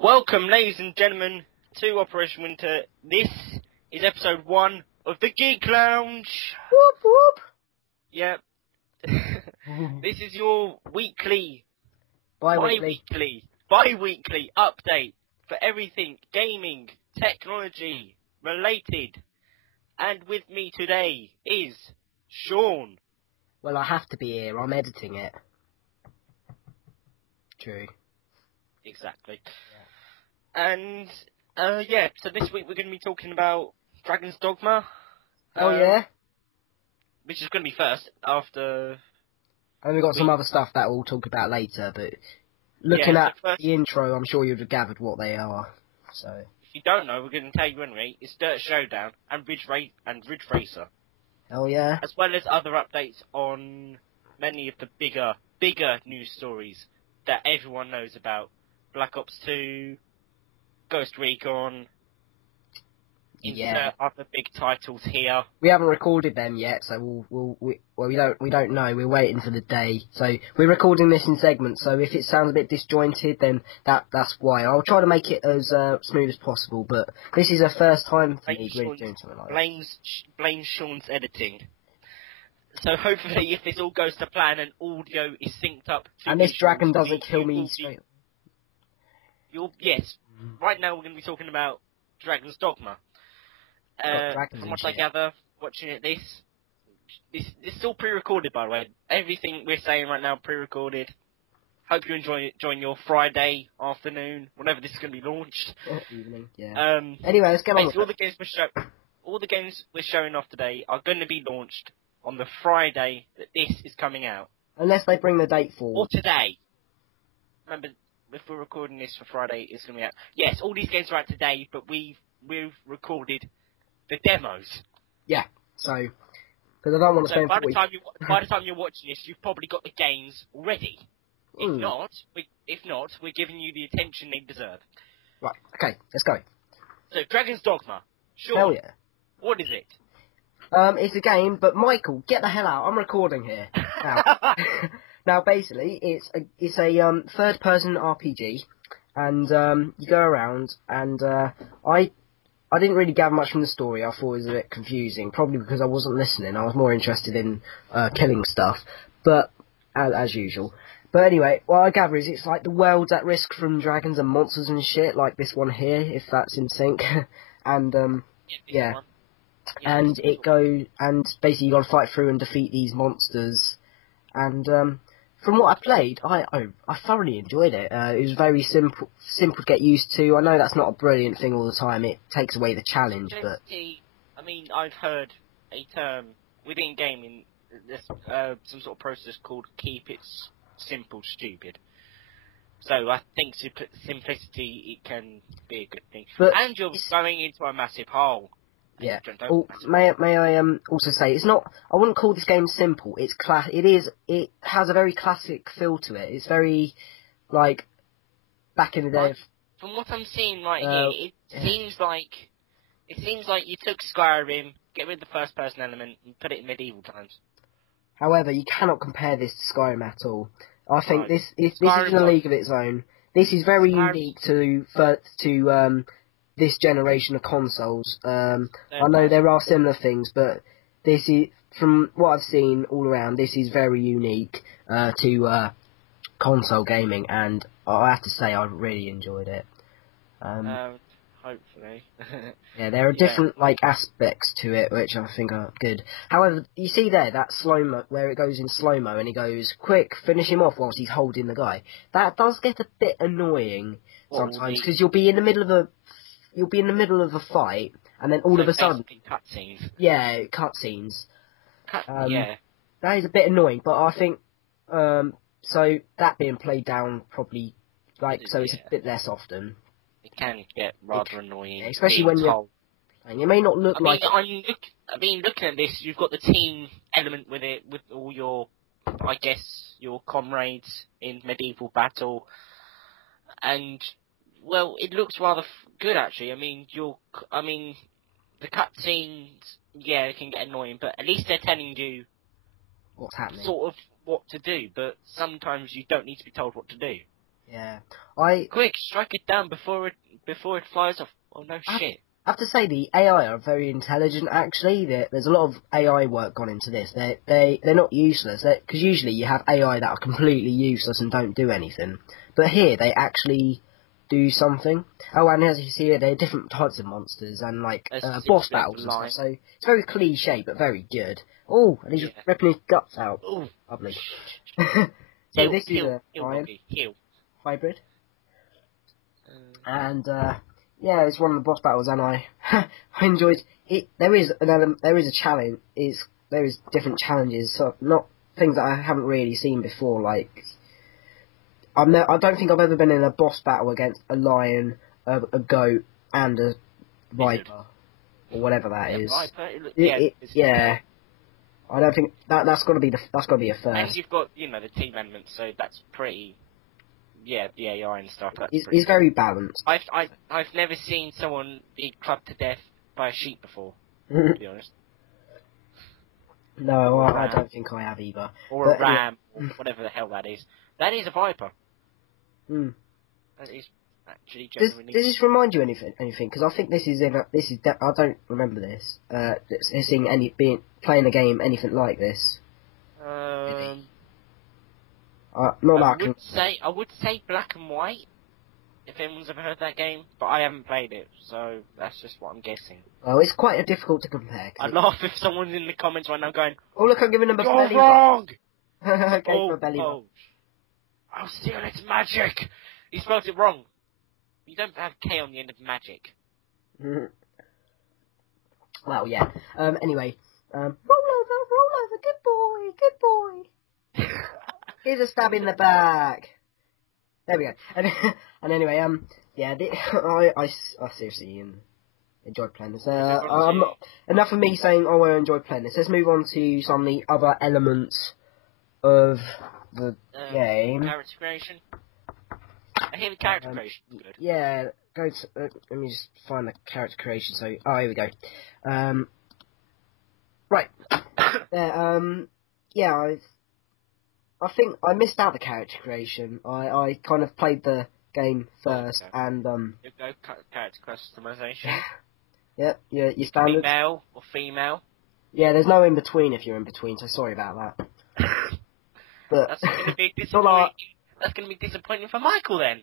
Welcome, ladies and gentlemen, to Operation Winter. This is episode 1 of the Geek Lounge. Whoop whoop. Yep. This is your weekly, bi-weekly update for everything gaming, technology related. And with me today is Sean. Well, I have to be here. I'm editing it. True. Exactly. Yeah. And, so this week we're going to be talking about Dragon's Dogma. Oh, yeah? Which is going to be first, after... And we've got some other stuff that we'll talk about later, but looking at the intro, I'm sure you'd have gathered what they are, so... If you don't know, we're going to tell you anyway, it's DiRT Showdown and Ridge Racer. Oh, yeah? As well as other updates on many of the bigger news stories that everyone knows about. Black Ops 2, Ghost Recon, other big titles here. We haven't recorded them yet, so we don't know. We're waiting for the day. So we're recording this in segments. So if it sounds a bit disjointed, then that's why. I'll try to make it as smooth as possible. But this is a first time for me really doing something like that. Blame Sean's editing. So hopefully, if this all goes to plan and audio is synced up, and this dragon doesn't kill me straight. Yes. Right now we're going to be talking about Dragon's Dogma. From what I gather, watching it, this is still pre-recorded, by the way. Everything we're saying right now pre-recorded. Hope you enjoying your Friday afternoon, whenever this is going to be launched. Evening, yeah. Anyway, let's get on with it. All the games we're showing off today are going to be launched on the Friday that this is coming out. Unless they bring the date forward. Or today. Remember, if we're recording this for Friday, it's going to be out. Yes, all these games are out today, but we've recorded the demos. Yeah, so because I don't want to spend. By the time you're watching this, you've probably got the games already. If not, we're giving you the attention they deserve. Right. Okay, let's go. So, Dragon's Dogma. Sure. Hell yeah. What is it? It's a game, but Michael, get the hell out! I'm recording here. Now, basically, it's a third-person RPG, and you go around, and I didn't really gather much from the story. I thought it was a bit confusing, probably because I wasn't listening. I was more interested in killing stuff, but as usual. But anyway, what I gather is it's like the world's at risk from dragons and monsters and shit, like this one here, if that's in sync. And yeah. And it goes, and basically you got to fight through and defeat these monsters. And from what I played, I thoroughly enjoyed it. It was very simple to get used to. I know that's not a brilliant thing all the time. It takes away the challenge, but I mean, I've heard a term within gaming. There's some sort of process called "keep it simple, stupid." So I think simplicity it can be a good thing. But and you're going into a massive hole. Yeah. May I also say it's not. I wouldn't call this game simple. It has a very classic feel to it. It's very like back in the day. From what I'm seeing right here, it seems like you took Skyrim, get rid of the first person element, and put it in medieval times. However, you cannot compare this to Skyrim at all. I think this is in a league of its own. This is very unique to this generation of consoles. I know there are similar things, but this is, from what I've seen all around, this is very unique to console gaming, and I have to say I really enjoyed it. Hopefully. Yeah, there are different aspects to it which I think are good. However, you see there that slow-mo, where it goes in slow-mo and it goes, quick, finish him off whilst he's holding the guy. That does get a bit annoying sometimes, because you'll be in the middle of a fight, and then all of a sudden... cutscenes. Yeah, cutscenes. Yeah. That is a bit annoying, but I think, so that being played down probably, so it's a bit less often. It can get rather annoying. Yeah, especially when you're playing. It may not look like... looking at this, you've got the team element with it, with all your, I guess, your comrades in medieval battle, and... Well, it looks rather good, actually. I mean, the cutscenes, yeah, it can get annoying, but at least they're telling you what's happening, sort of what to do. But sometimes you don't need to be told what to do. Yeah. Quick, strike it down before it flies off. Oh no shit. I have to say the AI are very intelligent. Actually, there's a lot of AI work gone into this. They're not useless. Because usually you have AI that are completely useless and don't do anything, but here they actually do something. Oh, and as you see here, there are different types of monsters and like boss battles and stuff. So it's very cliche but very good. Oh, and he's ripping his guts out. Ooh. Lovely. So Heal, this is a heal. hybrid. And yeah, it's one of the boss battles, and I enjoyed it. There is a challenge. There is different challenges, so not things that I haven't really seen before. Like I don't think I've ever been in a boss battle against a lion, a goat, and a viper, or whatever that is. Viper? Yeah. I don't think that's got to be a first. And you've got the team elements, so that's pretty. Yeah, the AI and stuff. He's very balanced. I've never seen someone be clubbed to death by a sheep before. To be honest. No, I don't think I have either. Or a ram, or whatever the hell that is. That is a viper. That is actually genuinely. Does this remind you anything? Because I think I don't remember this. Playing a game anything like this. I would say Black and White, if anyone's ever heard that game, but I haven't played it, so that's just what I'm guessing. Oh, it's quite difficult to compare. I'd laugh if someone's in the comments right now going, "Oh look, I'm giving him a belly wrong!" a belly I'll steal its magic! He spelled it wrong. You don't have K on the end of magic. Well, yeah. Anyway, roll over, good boy. Here's a stab in the back. There we go. And anyway, yeah, I seriously enjoyed playing this. Enough of me saying, oh, I enjoyed playing this. Let's move on to some of the other elements of the game. Character creation. I hear the character creation is good. Yeah, let me just find the character creation. So, here we go. Right. Yeah, I think I missed out the character creation. I kind of played the game first, and You go character customization. Yep, yeah, you standard. Male or female. Yeah, there's no in between if you're in between, so sorry about that. But that's gonna be disappointing. That's gonna be disappointing for Michael then.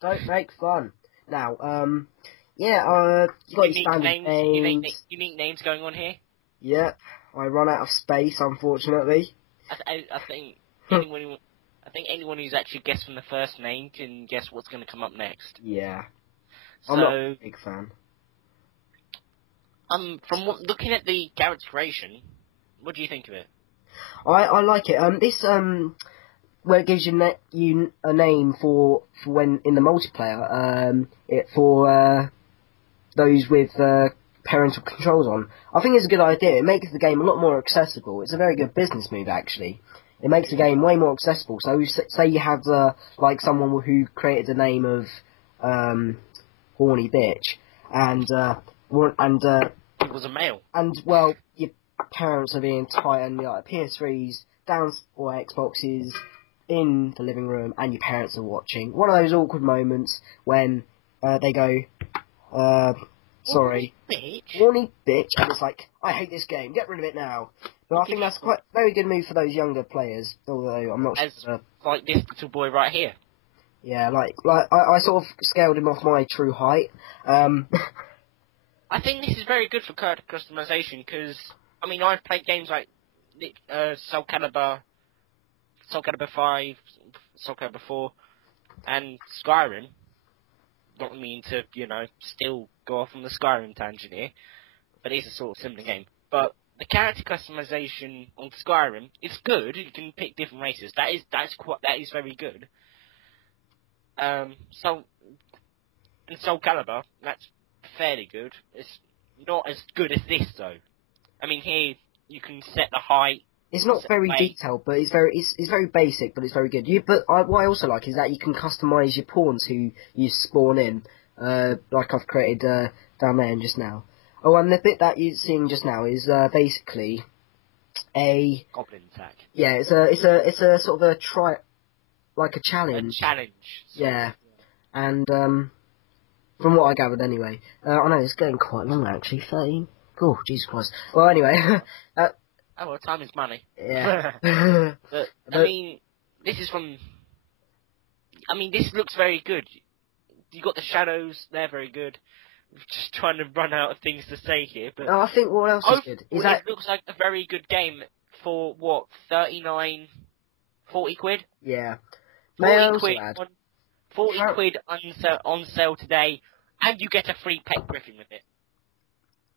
Don't make fun. Now, yeah, you got your standard names. Unique names going on here. Yep, I run out of space, unfortunately. I think anyone who's actually guessed from the first name can guess what's going to come up next. Yeah. I'm not a big fan. Looking at the character creation, what do you think of it? I like it. This where it gives you a name for when in the multiplayer. For those with parental controls on. I think it's a good idea. It makes the game a lot more accessible. It's a very good business move, actually. It makes the game way more accessible. So, say you have like someone who created the name of horny bitch, and it was a male. And well, your parents are being tight, and like PS3s down or Xboxes in the living room, and your parents are watching. One of those awkward moments when they go, sorry, horny bitch, and it's like, I hate this game, get rid of it now. But I think that's quite a very good move for those younger players, although I'm not sure. Like this little boy right here. Yeah, like I sort of scaled him off my true height. I think this is very good for character customization, because, I mean, I've played games like Soul Calibur 5, Soul Calibur 4, and Skyrim. Not mean to, still go off on the Skyrim tangent here, but it's a sort of similar game. But the character customization on Skyrim is good. You can pick different races. That is very good. So in Soul Calibur, that's fairly good. It's not as good as this though. I mean, here you can set the height. It's not very detailed, but it's very basic, but it's very good. What I also like is that you can customise your pawns who you spawn in, like I've created down there just now. Oh, and the bit that you're seeing just now is basically a goblin attack. Yeah, it's a sort of a like a challenge. So, yeah. And from what I gathered, anyway, I know it's getting quite long actually. 13. Oh, Jesus Christ. Well, anyway. oh well, time is money. Yeah. But I mean, this is from. I mean, this looks very good. You got the shadows; they're very good. I'm just trying to run out of things to say here, but I think what else is good is that it looks like a very good game for what 39, 40 quid. Yeah. 40 quid. 40 quid on sale today, and you get a free pet griffin with it.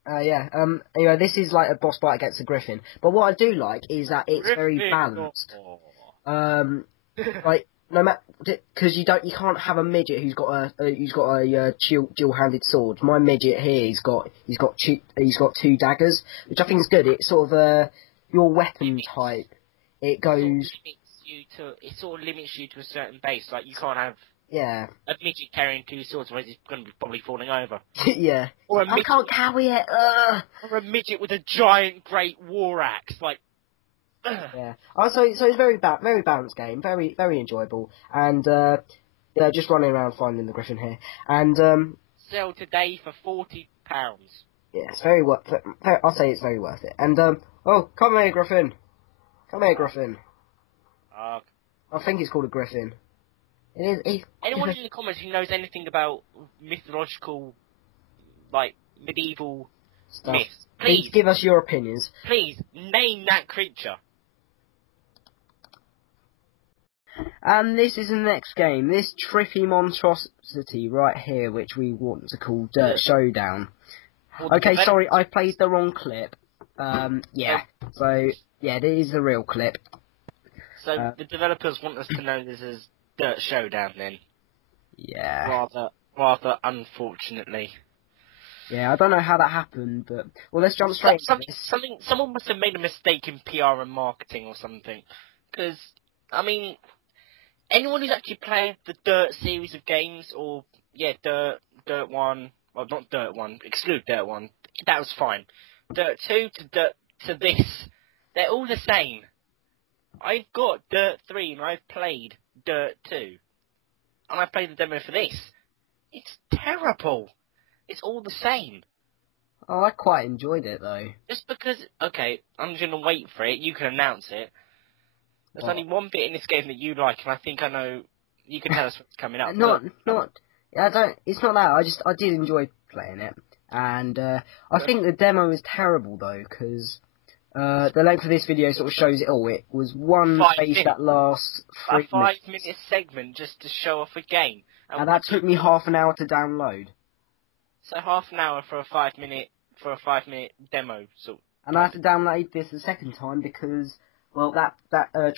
Yeah. Anyway, this is like a boss fight against a griffin. But what I do like is that it's very balanced. Like no matter, because you can't have a midget who's got a dual-handed sword. My midget here, he's got two daggers, which I think is good. It's sort of your weapon type. It goes. It sort of limits you to a certain base. Like you can't have. Yeah. A midget carrying two swords, otherwise it's going to be probably falling over. Yeah. Or I can't carry it. Or a midget with a giant, great war axe, like. Yeah. So it's very balanced game, very enjoyable, and yeah, just running around finding the griffin here, and sell today for £40. Yeah, it's very worth it. I'll say it's very worth it. And oh, come here, griffin. Come here, griffin. I think it's called a griffin. It is. Anyone in the comments who knows anything about mythological, like medieval stuff, myths, please give us your opinions. Please name that creature. And this is the next game, this trippy monstrosity right here, which we want to call DiRT Showdown. Okay, sorry, I played the wrong clip. Yeah, so, yeah, this is the real clip. So, the developers want us to know this is DiRT Showdown, then? Yeah. Rather unfortunately. Yeah, I don't know how that happened, but... Well, let's jump straight into this. Someone must have made a mistake in PR and marketing or something. Because, I mean... Anyone who's actually played the DiRT series of games, or, yeah, DiRT 1, well, not DiRT 1, exclude DiRT 1, that was fine. DiRT 2 to this, they're all the same. I've got DiRT 3 and I've played DiRT 2. And I played the demo for this. It's terrible. It's all the same. Oh, I quite enjoyed it, though. Just because, okay, I'm going to wait for it, you can announce it. There's only one bit in this game that you like, and I think I know. You can tell us what's coming up. It's not that. I did enjoy playing it, and I think the demo is terrible though, because the length of this video sort of shows it all. It was one phase that lasts 3 minutes. A 5-minute segment just to show off a game, and that took me half an hour to download. So half an hour for a 5-minute demo, so. And I have to download this the second time because. Well, that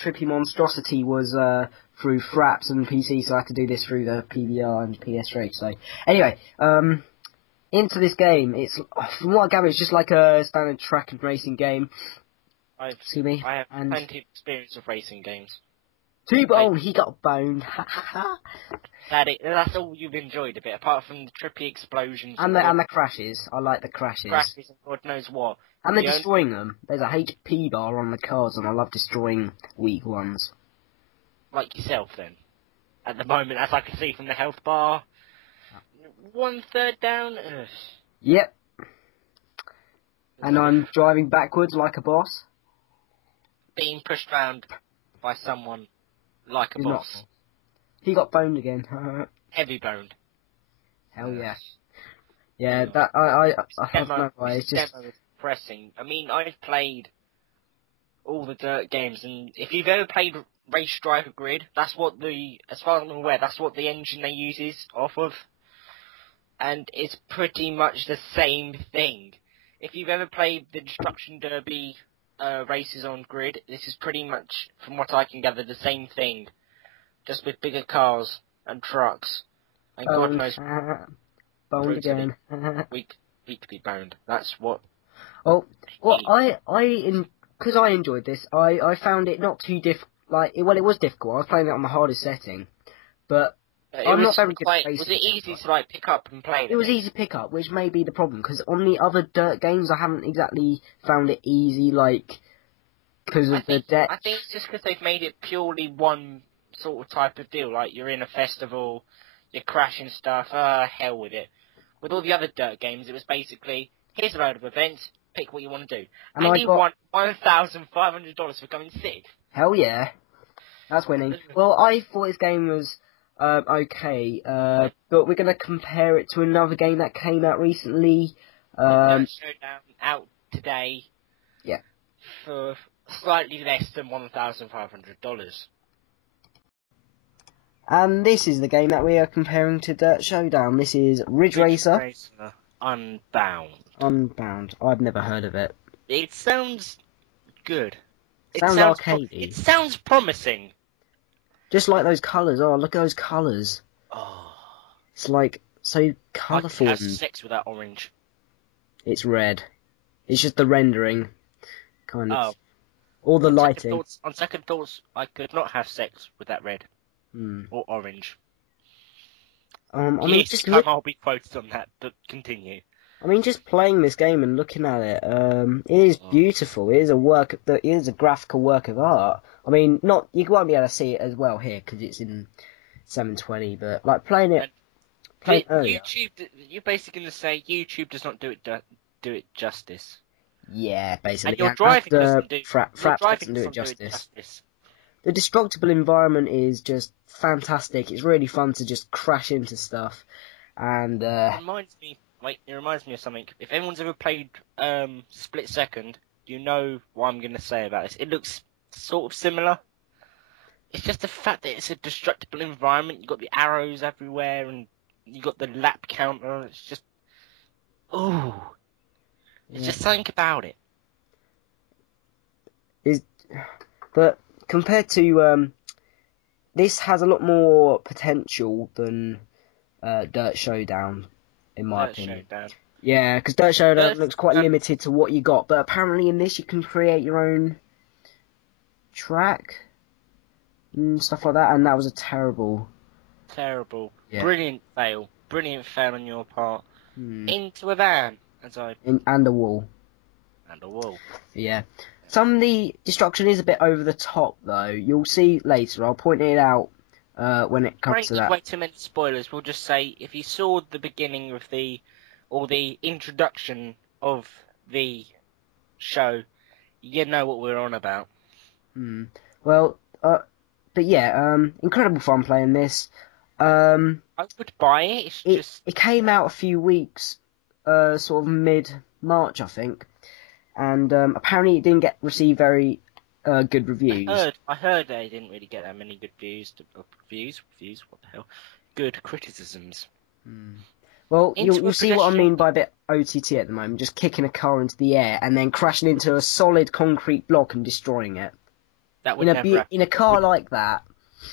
trippy monstrosity was through Fraps and PC, so I had to do this through the PVR and PS3. So, anyway, into this game. It's from what I gather, it's just like a standard track and racing game. Excuse me. I have plenty of experience of racing games. T-bone, he got boned. That's all you've enjoyed a bit, apart from the trippy explosions and the crashes. I like the crashes. Crashes and God knows what. And they're destroying them. There's a HP bar on the cars, and I love destroying weak ones. Like yourself, then. At the moment, as I can see from the health bar. 1/3 down. Ugh. Yep. And I'm driving backwards like a boss. Being pushed round by someone like a boss. He got boned again. Heavy boned. Hell yeah. Yeah, that I have no way. It's just depressing. I mean, I've played all the DiRT games, and if you've ever played Race Driver Grid, that's what as far as I'm aware, that's what the engine they use is off of. And it's pretty much the same thing. If you've ever played the Destruction Derby races on Grid, this is pretty much, from what I can gather, the same thing. Just with bigger cars and trucks. And God knows... boned again. weekly boned. That's what... Oh, well, because I enjoyed this, I found it not too it was difficult. I was playing it on the hardest setting, but I'm not very good at racing. Was it easy to pick up and play? It was easy to pick up, which may be the problem, because on the other DiRT games, I haven't exactly found it easy, because of the depth. I think it's just because they've made it purely one sort of type of deal. Like, you're in a festival, you're crashing stuff, hell with it. With all the other Dirt games, it was basically, here's a load of events, pick what you want to do. And he won $1,500 for coming sick. Hell yeah. That's winning. Well, I thought this game was okay, but we're going to compare it to another game that came out recently. Showdown out today. Yeah. For slightly less than $1,500. And this is the game that we are comparing to Dirt Showdown. This is Ridge Racer Unbound. Unbound. I've never heard of it. It sounds good. Sounds arcadey. It sounds promising. Just like those colours. Oh, look at those colours. Oh. It's like so colourful. I could have sex with that orange. It's red. It's just the rendering. Kind of. Oh. All the lighting. On second thoughts, I could not have sex with that red. Or orange. I mean, I'll be quoted on that, but continue. I mean, just playing this game and looking at it, it is beautiful. It is a graphical work of art. I mean, you won't be able to see it as well here because it's in 720, but like playing it earlier. YouTube, you're basically going to say YouTube does not do it justice. Yeah, basically. And your driving doesn't do it justice. The destructible environment is just fantastic. It's really fun to just crash into stuff, and it reminds me of something. If anyone's ever played Split Second, you know what I'm going to say about this. It looks sort of similar. It's just the fact that it's a destructible environment. You've got the arrows everywhere, and you got the lap counter. It's just, it's just something about it. But compared to this has a lot more potential than Dirt Showdown, in my opinion. Showdown. Yeah, because Dirt Showdown looks quite limited to what you got, but apparently in this you can create your own track and stuff like that, and that was a terrible. Yeah. Brilliant fail on your part. Into a van, and a wall. Yeah. Some of the destruction is a bit over the top, though. You'll see later. I'll point it out when it comes to that. Way too many spoilers. We'll just say if you saw the beginning of the introduction of the show, you know what we're on about. Well, but yeah, incredible fun playing this. I would buy it. It came out a few weeks, sort of mid-March, I think. And apparently it didn't receive very good reviews. I heard they didn't really get that many good reviews. What the hell? Good criticisms. Well, you'll see what I mean by the OTT at the moment. Just kicking a car into the air and then crashing into a solid concrete block and destroying it. That would never happen. In a car like that.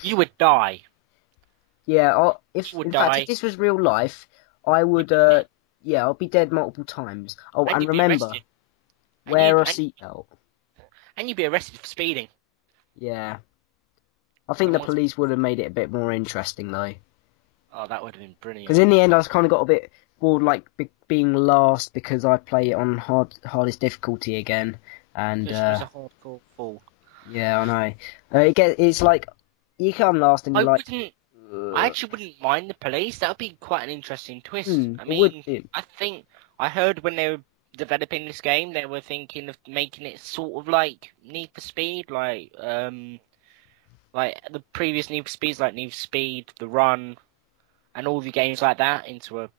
You would die. Yeah, if this was real life, I would. I'll be dead multiple times. Oh, and remember. Wear a seatbelt. And you'd be arrested for speeding. Yeah. I think the police would have made it a bit more interesting, though. Oh, that would have been brilliant. Because in the end, I kind of got a bit bored, like, being last because I play it on hardest difficulty again. And, it was a hardcore fall. Yeah, I know. It's like, you come last and you're like... I actually wouldn't mind the police. That would be quite an interesting twist. I heard when they were developing this game, they were thinking of making it sort of like Need for Speed, like the previous Need for Speeds, like Need for Speed, The Run, and all the games like that, into a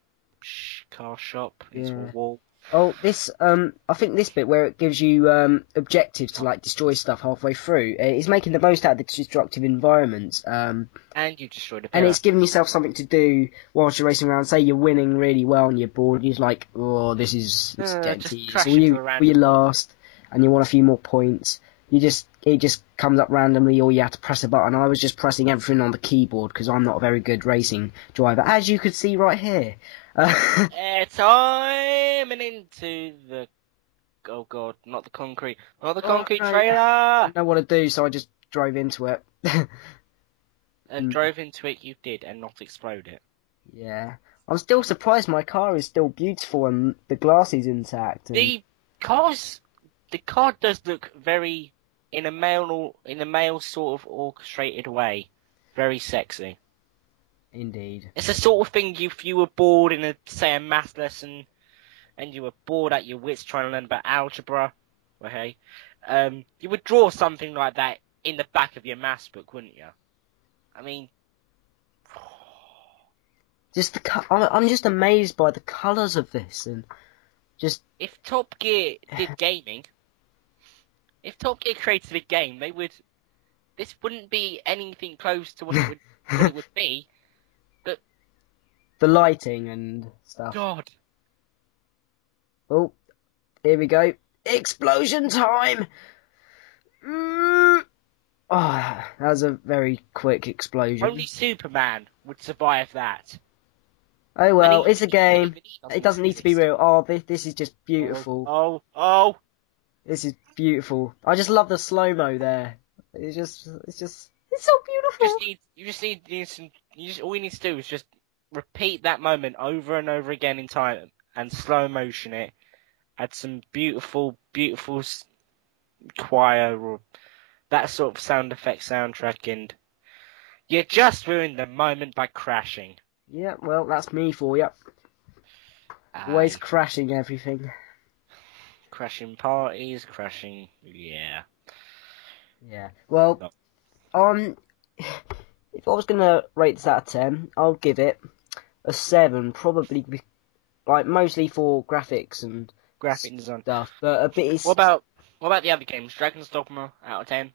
car shop, into a wall. Oh, this I think this bit where it gives you objectives to like destroy stuff halfway through is making the most out of the destructive environments. And you destroyed a and it's giving yourself something to do whilst you're racing around. Say you're winning really well and you're bored. You're like, oh, this is getting to you. So you last and you want a few more points. It just comes up randomly, or you have to press a button. I was just pressing everything on the keyboard because I'm not a very good racing driver, as you could see right here. Time and into the... Oh god, not the concrete trailer! I don't know what to do, so I just drove into it. And drove into it you did, and not explode it. Yeah. I'm still surprised my car is still beautiful and the glass is intact. And... The car does look very... in a male sort of orchestrated way. very sexy. Indeed. It's the sort of thing if you were bored in a math lesson, and you were bored at your wits trying to learn about algebra, well, hey, you would draw something like that in the back of your maths book, wouldn't you? I mean, I'm just amazed by the colours of this, and just... if Top Gear did gaming, if Top Gear created a game, this wouldn't be anything close to what it would be, but... the lighting and stuff. God. Oh, here we go. Explosion time! Oh, that was a very quick explosion. Only Superman would survive that. Oh well, it's a game. It doesn't need to be real. Oh, this is just beautiful. Oh! This is beautiful. I just love the slow-mo there. It's so beautiful. All you need to do is just repeat that moment over and over again in time and slow motion it. Add some beautiful choir or that sort of sound effect soundtrack, and you just ruined the moment by crashing. Yeah, well, that's me for you. Always crashing everything. Crashing parties, crashing, yeah. Yeah, well, if I was gonna rate this out of 10, I'll give it a 7, probably, like, mostly for graphics and design stuff, but a bit... What about the other games? Dragon's Dogma, out of 10?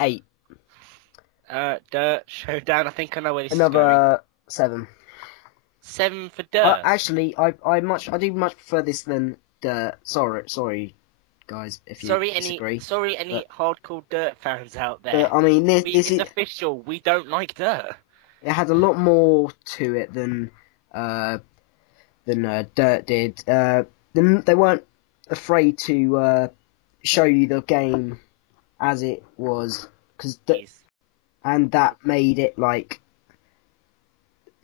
8. DiRT, Showdown, I think I know where this is going. Another 7. 7 for DiRT? Actually, I do much prefer this than DiRT. Sorry, guys, if you disagree. Any hardcore DiRT fans out there. But, I mean, this is official. We don't like DiRT. It had a lot more to it than DiRT did. They weren't afraid to show you the game as it was, and that made it like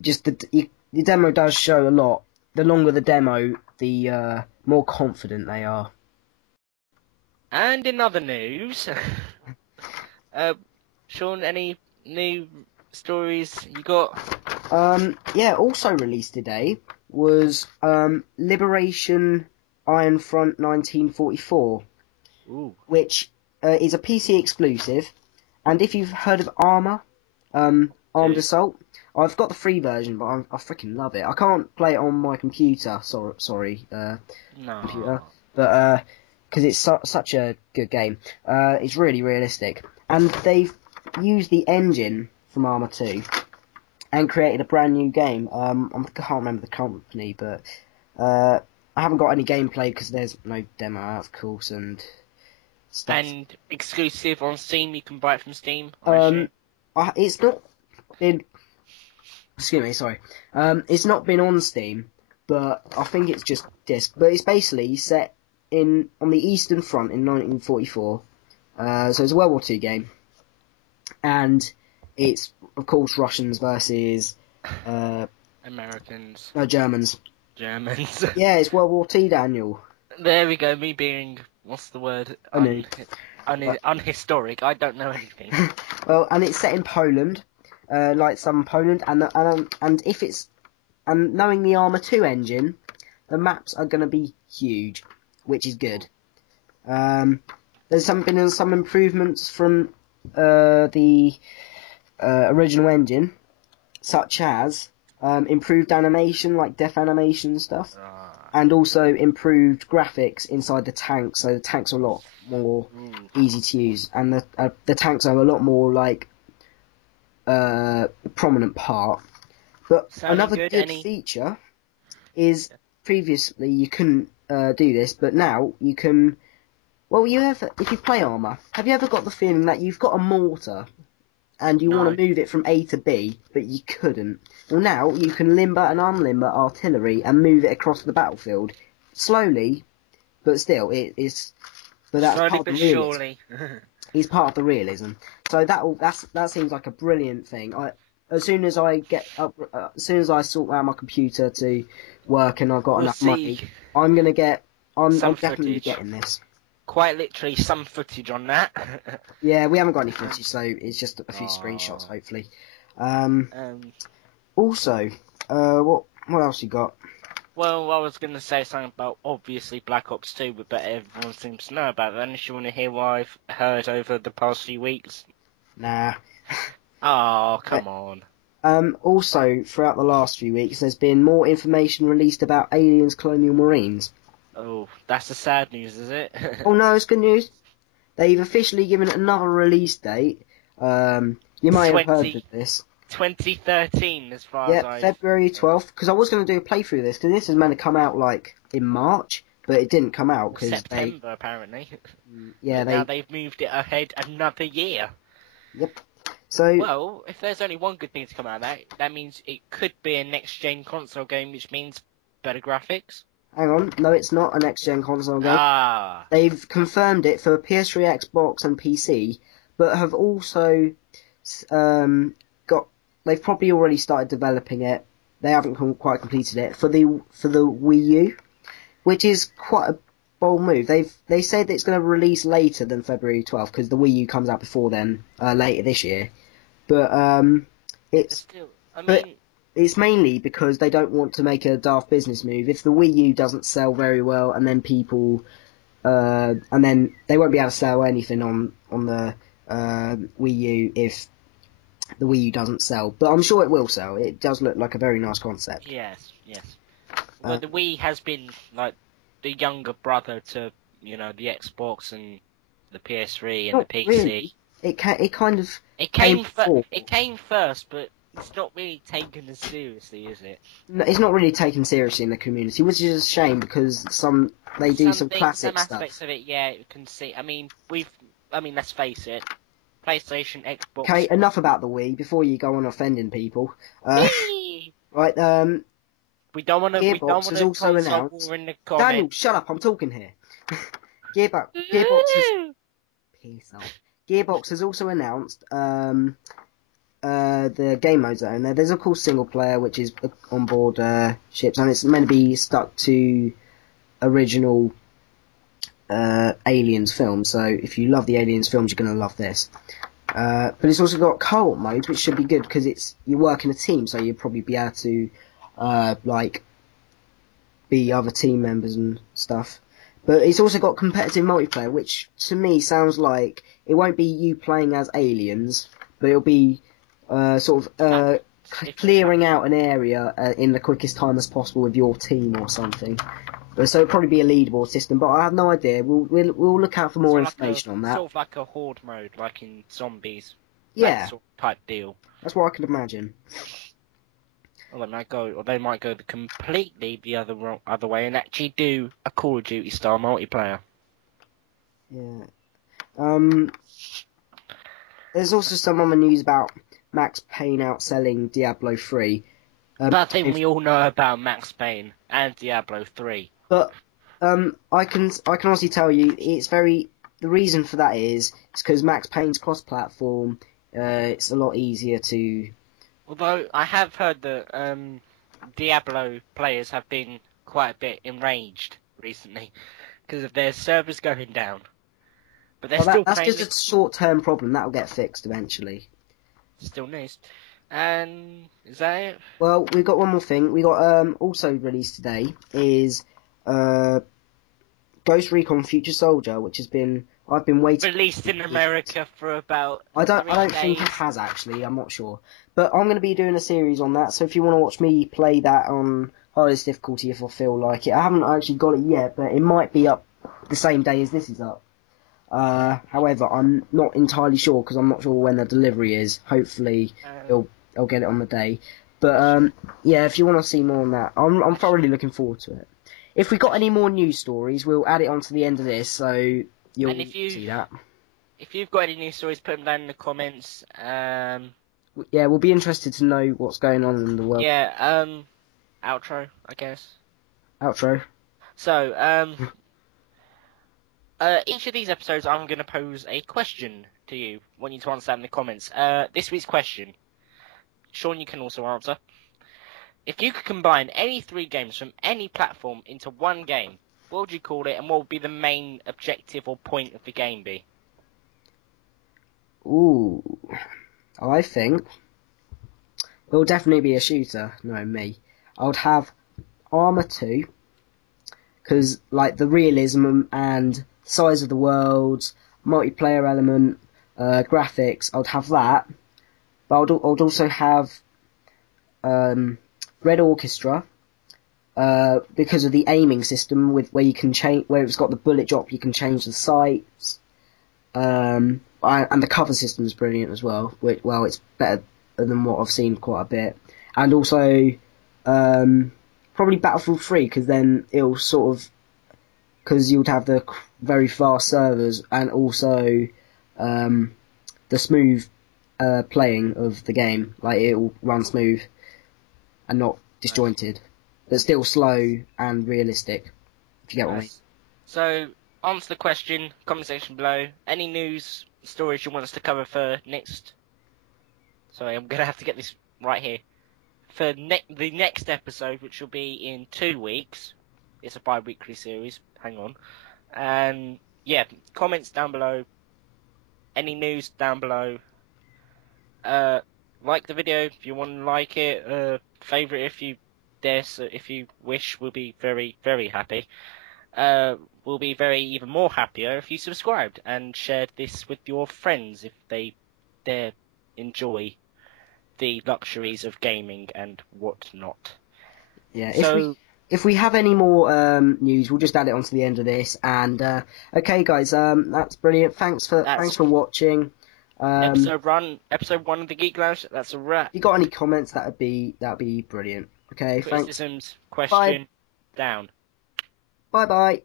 just the demo does show a lot. The longer the demo, the more confident they are. And in other news, Sean, any new stories you got? Yeah, also released today was Liberation Ironfront 1944, which is a PC exclusive. And if you've heard of Armour, Armed Assault, I've got the free version, but I freaking love it. I can't play it on my computer, sorry, computer, but because it's such a good game. It's really realistic, and they've used the engine from Armour 2 and created a brand new game. I can't remember the company, but I haven't got any gameplay because there's no demo out, of course, and stuff. And exclusive on Steam, you can buy it from Steam. It's not been. Excuse me, sorry. It's not been on Steam, but I think it's just disc. But it's basically set on the Eastern Front in 1944. So it's a World War II game, and it's of course Russians versus Americans. No, Germans. Germans. Yeah, it's World War II, Daniel. There we go. Me being what's the word? Unhistoric. I don't know anything. Well, and it's set in Poland, like some Poland, and if it's knowing the Armour 2 engine, the maps are going to be huge, which is good. There's been some improvements from the original engine, such as improved animation, like death animation stuff, and also improved graphics inside the tanks. So the tanks are a lot more easy to use, and the tanks are a lot more like prominent part. But another good feature is previously you couldn't do this, but now you can. Well, if you play Armour, have you ever got the feeling that you've got a mortar and you want to move it from A to B, but you couldn't? Well, now you can limber and unlimber artillery and move it across the battlefield slowly, but still, it's. But that's slowly part of the realism. It's part of the realism. So that seems like a brilliant thing. As soon as I sort out my computer to work and I've got enough money, I'm definitely getting this. quite literally some footage on that. Yeah, we haven't got any footage, so it's just a few screenshots, hopefully. Also, what else you got? Well, I was going to say something about, obviously, Black Ops 2, but everyone seems to know about that. Unless you want to hear what I've heard over the past few weeks. Nah. Oh, come on. Also, throughout the last few weeks, there's been more information released about Aliens Colonial Marines. Oh, that's the sad news, is it? Oh no, it's good news. They've officially given it another release date. You might have heard of this. 2013, as far as I... February 12th, because I was going to do a playthrough of this, because this is meant to come out, like, in March, but it didn't come out, because September, apparently. Yeah, now they've moved it ahead another year. Yep. So... Well, if there's only one good thing to come out of that, that means it could be a next-gen console game, which means better graphics. Hang on, no, it's not a next-gen console game. Ah. They've confirmed it for PS3, Xbox, and PC, but have also they've probably already started developing it. They haven't quite completed it for the Wii U, which is quite a bold move. They said that it's going to release later than February 12th because the Wii U comes out before then, later this year. But it's mainly because they don't want to make a daft business move. If the Wii U doesn't sell very well, and then and then they won't be able to sell anything on the Wii U if the Wii U doesn't sell. But I'm sure it will sell. It does look like a very nice concept. Yes. Well, the Wii has been like the younger brother to, the Xbox and the PS3 and the PC. Really. It kind of It came first, but it's not really taken as seriously, is it? No, it's not really taken seriously in the community, which is a shame because they do some classic stuff. Some aspects of it, yeah, you can see. I mean, let's face it, PlayStation, Xbox. Okay, enough about the Wii before you go on offending people. Right, we don't want to. Gearbox has also announced. Daniel, shut up! I'm talking here. Gearbox has also announced the game modes that are in there. There's of course single player, which is on board ships, and it's meant to be stuck to original Aliens films. So if you love the Aliens films, you're going to love this. But it's also got co-op modes, which should be good because you work in a team, so you'll probably be able to be other team members and stuff. But it's also got competitive multiplayer, which to me sounds like it won't be you playing as aliens, but it'll be clearing out an area in the quickest time as possible with your team or something. So it'll probably be a leaderboard system, but I have no idea. We'll look out for more information on that. Sort of like a horde mode, like in Zombies. Yeah. Sort of type deal. That's what I can imagine. Or they might go completely the other way and actually do a Call of Duty style multiplayer. Yeah. There's also some other news about Max Payne outselling Diablo 3. I think we all know about Max Payne and Diablo 3. But I can honestly tell you, the reason for that is because Max Payne's cross-platform. It's a lot easier to. Although I have heard that Diablo players have been quite a bit enraged recently because of their servers going down. But that's just a short-term problem. That'll get fixed eventually. Still news. And is that it? Well, we've got one more thing. We got also released today is Ghost Recon Future Soldier, which I've been waiting. Released in America for about. I don't think it has actually. I'm not sure, but I'm going to be doing a series on that. So if you want to watch me play that on hardest difficulty, if I feel like it, I haven't actually got it yet, but it might be up the same day as this is up. However, I'm not entirely sure because I'm not sure when the delivery is. Hopefully, I'll get it on the day. But yeah, if you want to see more on that, I'm thoroughly looking forward to it. If we got any more news stories, we'll add it on to the end of this, so you'll see that. If you've got any news stories, put them down in the comments. Yeah, we'll be interested to know what's going on in the world. Yeah, outro, I guess. Outro. So, each of these episodes, I'm going to pose a question to you. I want you to answer that in the comments. This week's question, Sean, you can also answer. If you could combine any 3 games from any platform into one game, What would you call it, and what would be the main objective or point of the game be? Ooh, I think it will definitely be a shooter. No, me. I would have Armour 2, because like the realism and size of the worlds, multiplayer element, graphics, I'd have that. But I'd also have Red Orchestra, because of the aiming system with where you can change, where it's got the bullet drop, you can change the sights. And the cover system is brilliant as well. Well, it's better than what I've seen quite a bit. And also, probably Battlefield 3, because then it'll sort of, because you'd have the very fast servers and also the smooth playing of the game. Like, it'll run smooth and not disjointed, but still slow and realistic, if you get what I mean. So, answer the question, comment section below. Any news, stories you want us to cover for next... Sorry, I'm going to have to get this right here. For the next episode, which will be in 2 weeks. It's a bi-weekly series. Hang on. And, yeah, comments down below. Any news down below. Like the video if you want to like it. Favourite if you dare, so if you wish. We'll be very, very happy. We'll be even more happier if you subscribed and shared this with your friends if they dare enjoy the luxuries of gaming and whatnot. Yeah, So, if we have any more news, we'll just add it onto the end of this. And okay, guys, that's brilliant. Thanks for watching. episode 1 of the Geek Lounge. That's a wrap. If you got any comments, that'd be brilliant. Okay, Criticisms, thanks. question Bye. down. Bye.